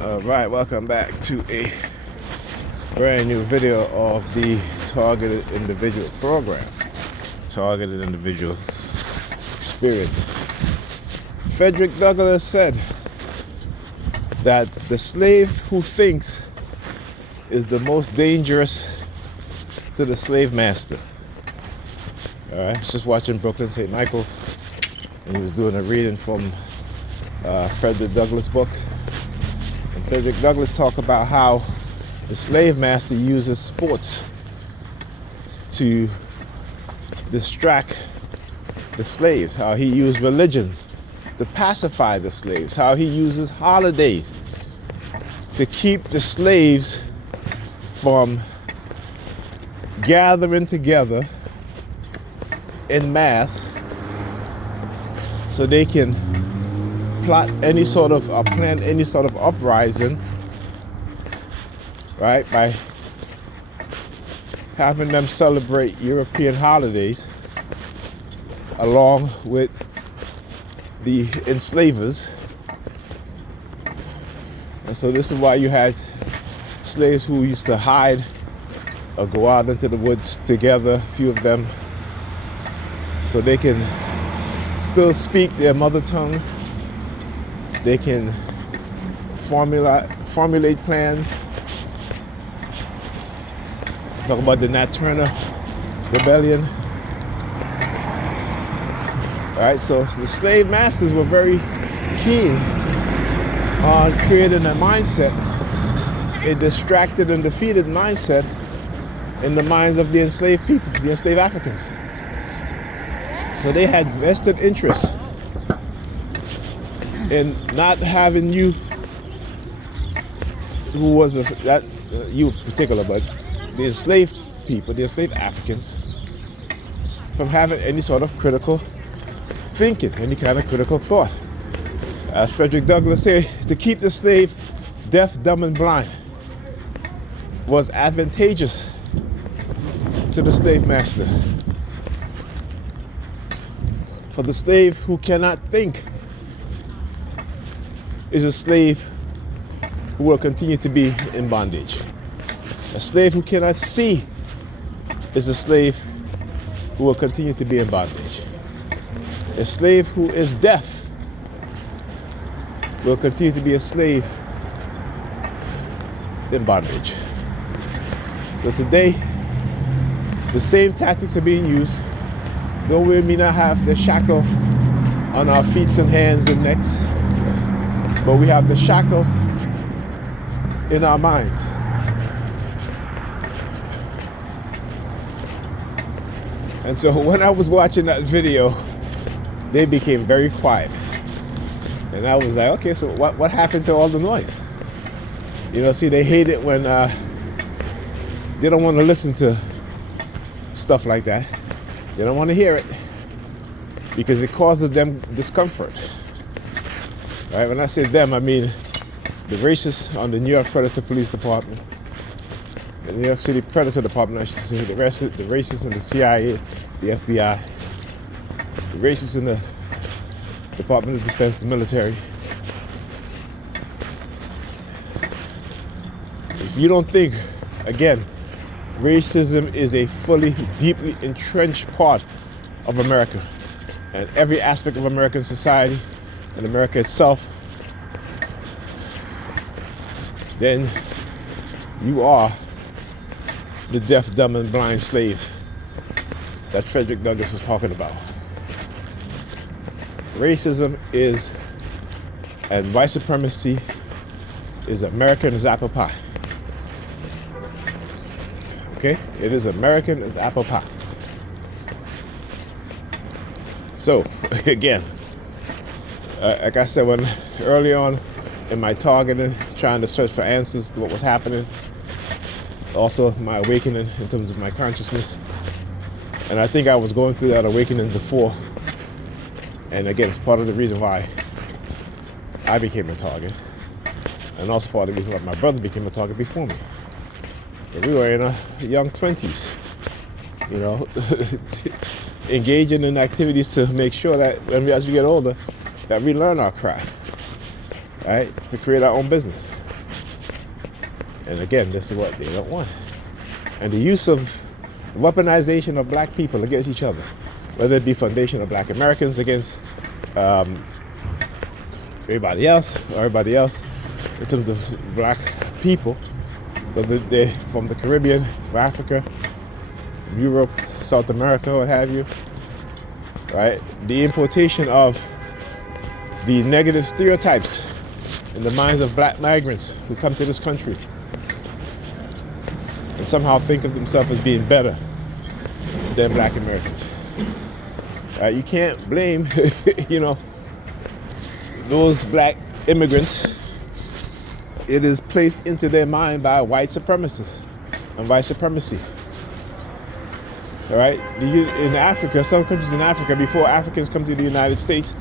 Alright, welcome back to a brand new video of the Targeted Individual Program. Targeted Individuals Experience. Fredrick Douglas said that the slave who thinks is the most dangerous to the slave master. Alright, I was just watching Brooklyn St. Michael's, and he was doing a reading from Fredrick Douglas' book. And Fredrick Douglas talked about how the slave master uses sports to distract the slaves, how he used religion to pacify the slaves, how he uses holidays to keep the slaves from gathering together in mass so they can plot any sort of plan any sort of uprising, right, by having them celebrate European holidays along with the enslavers. And so this is why you had slaves who used to hide or go out into the woods together, a few of them, so they can still speak their mother tongue. They can formulate plans. Talk about the Nat Turner Rebellion. All right, so the slave masters were very keen on creating a mindset, a distracted and defeated mindset in the minds of the enslaved people, the enslaved Africans. So they had vested interests in not having you, who was you in particular, but the enslaved people, the enslaved Africans, from having any sort of critical thinking, any kind of critical thought. As Fredrick Douglas said, to keep the slave deaf, dumb, and blind was advantageous to the slave master. For the slave who cannot think is a slave who will continue to be in bondage. A slave who cannot see is a slave who will continue to be in bondage. A slave who is deaf will continue to be a slave in bondage. So today, the same tactics are being used. Though we may not have the shackle on our feet and hands and necks, but we have the shackle in our minds. And so when I was watching that video, they became very quiet. And I was like, okay, so what happened to all the noise? You know, see, they hate it when they don't want to listen to stuff like that. They don't want to hear it because it causes them discomfort. Right? When I say them, I mean the racists on the New York Predator Police Department, the New York City Predator Department, I should say, the racists in the CIA, the FBI, the racists in the Department of Defense, the military. If you don't think, again, racism is a fully, deeply entrenched part of America and every aspect of American society and America itself, then you are the deaf, dumb, and blind slaves that Fredrick Douglas was talking about. Racism is, and white supremacy is American as apple pie. Okay? It is American as apple pie. So, again, like I said, when early on in my targeting, trying to search for answers to what was happening, also my awakening in terms of my consciousness, and I think I was going through that awakening before, and again, it's part of the reason why I became a target, and also part of the reason why my brother became a target before me. And we were in our young 20s, you know, engaging in activities to make sure that as we get older, that we learn our craft, right? To create our own business. And again, this is what they don't want. And the use of weaponization of black people against each other, whether it be foundation of black Americans against everybody else, or everybody else in terms of black people, whether they're from the Caribbean, from Africa, from Europe, South America, what have you, right? The importation of the negative stereotypes in the minds of black migrants who come to this country and somehow think of themselves as being better than black Americans. Right? You can't blame, those black immigrants. It is placed into their mind by white supremacists and white supremacy. All right? In Africa, some countries in Africa, before Africans come to the United States,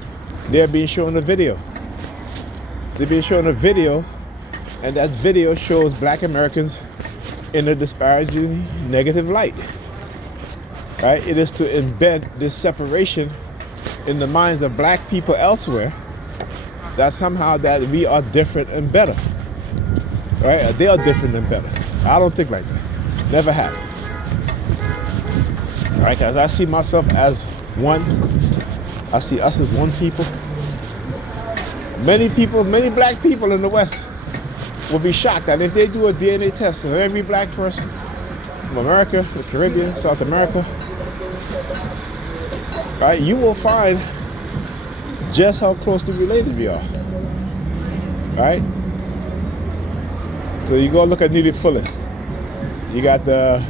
they're being shown a video. They're being shown a video, and that video shows black Americans in a disparaging, negative light. Right? It is to embed this separation in the minds of black people elsewhere, that somehow that we are different and better. Right? They are different and better. I don't think like that. Never have. All right? Because I see myself as one. I see us as one people. Many people, many black people in the West will be shocked that if they do a DNA test of every black person from America, the Caribbean, South America, right, you will find just how closely related we are. Right? So you go look at Neely Fuller. You got the,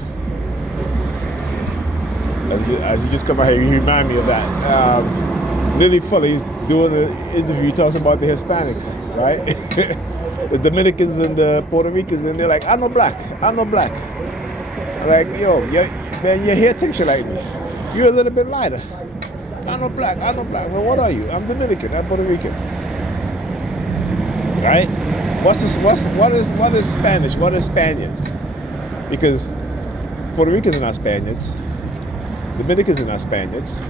as you just come out here, you remind me of that. Neely Fuller, he's doing an interview, he talks about the Hispanics, right? The Dominicans and the Puerto Ricans, and they're like, I'm no black. Like, yo, man, your hair texture like me. You're a little bit lighter. I'm no black. Well, what are you? I'm Dominican, I'm Puerto Rican. Right? What is Spanish? What is Spaniards? Because Puerto Ricans are not Spaniards. Dominicans are not Spaniards.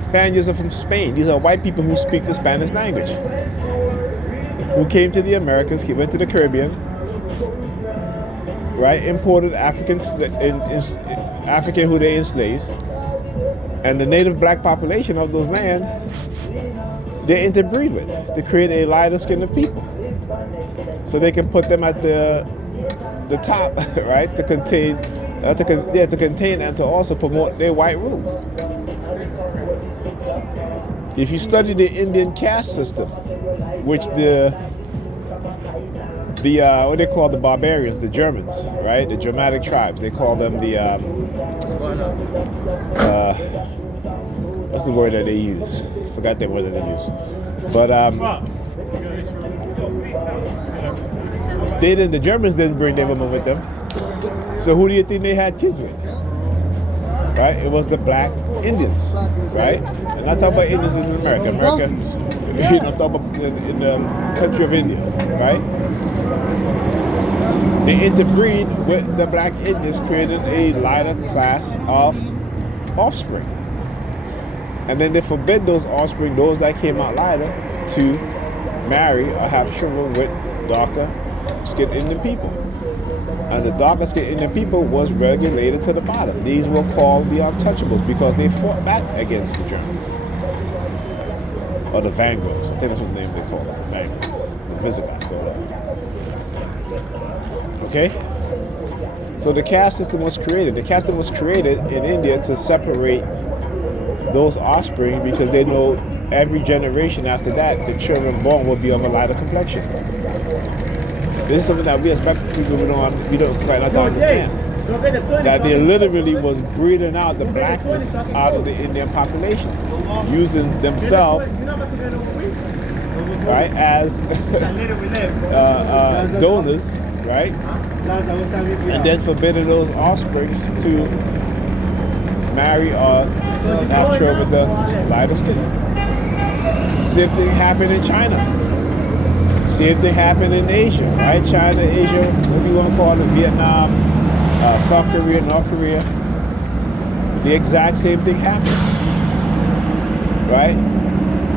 Spaniards are from Spain. These are white people who speak the Spanish language, who came to the Americas, went to the Caribbean, right? Imported African who they enslaved, and the native black population of those lands, they interbreed with to create a lighter skin of people, so they can put them at the top, right? To contain and to also promote their white rule. If you study the Indian caste system, which the what they call the barbarians, the Germans, right? The Germanic tribes, they call them the what's the word that they use? Forgot that word that they use. But the Germans didn't bring their women with them. So who do you think they had kids with? Right? It was the black Indians, right? And I'm talking about Indians in America. I'm talking about in the country of India, right? They interbreed with the black Indians, created a lighter class of offspring. And then they forbid those offspring, those that came out lighter, to marry or have children with darker skinned Indian people. And the darker skinned Indian people was relegated to the bottom. These were called the untouchables because they fought back against the Germans. Or the Vanguards. I think that's what the name they call them. The Vanguards. The Visigoths or whatever. Okay? So the caste system was created. The caste system was created in India to separate those offspring because they know every generation after that, the children born will be of a lighter complexion. This is something that we as black people we don't quite understand. That they literally was breeding out the blackness out of the Indian population, using themselves, right, as donors, right, and then forbidding those offsprings to marry or have children with the lighter skin. Same thing happened in China. Same thing happened in Asia, right? China, Asia, what do you want to call it? Vietnam, South Korea, North Korea. The exact same thing happened, right?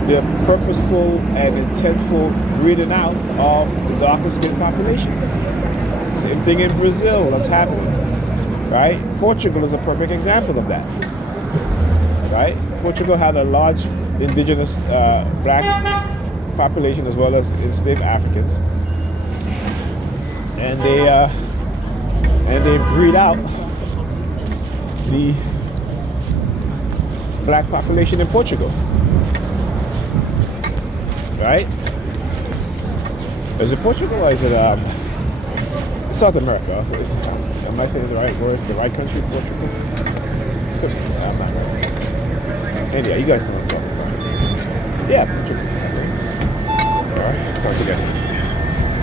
the purposeful and intentful reading out of the darker skinned population. Same thing in Brazil, what's happening, right? Portugal is a perfect example of that, right? Portugal had a large indigenous black population as well as enslaved Africans, and they breed out the black population in Portugal, right? Is it Portugal or is it South America? Am I saying the right word, the right country, Portugal? I'm not right. Anyway, you guys know what I'm talking about. Yeah, Portugal. All right, talk together.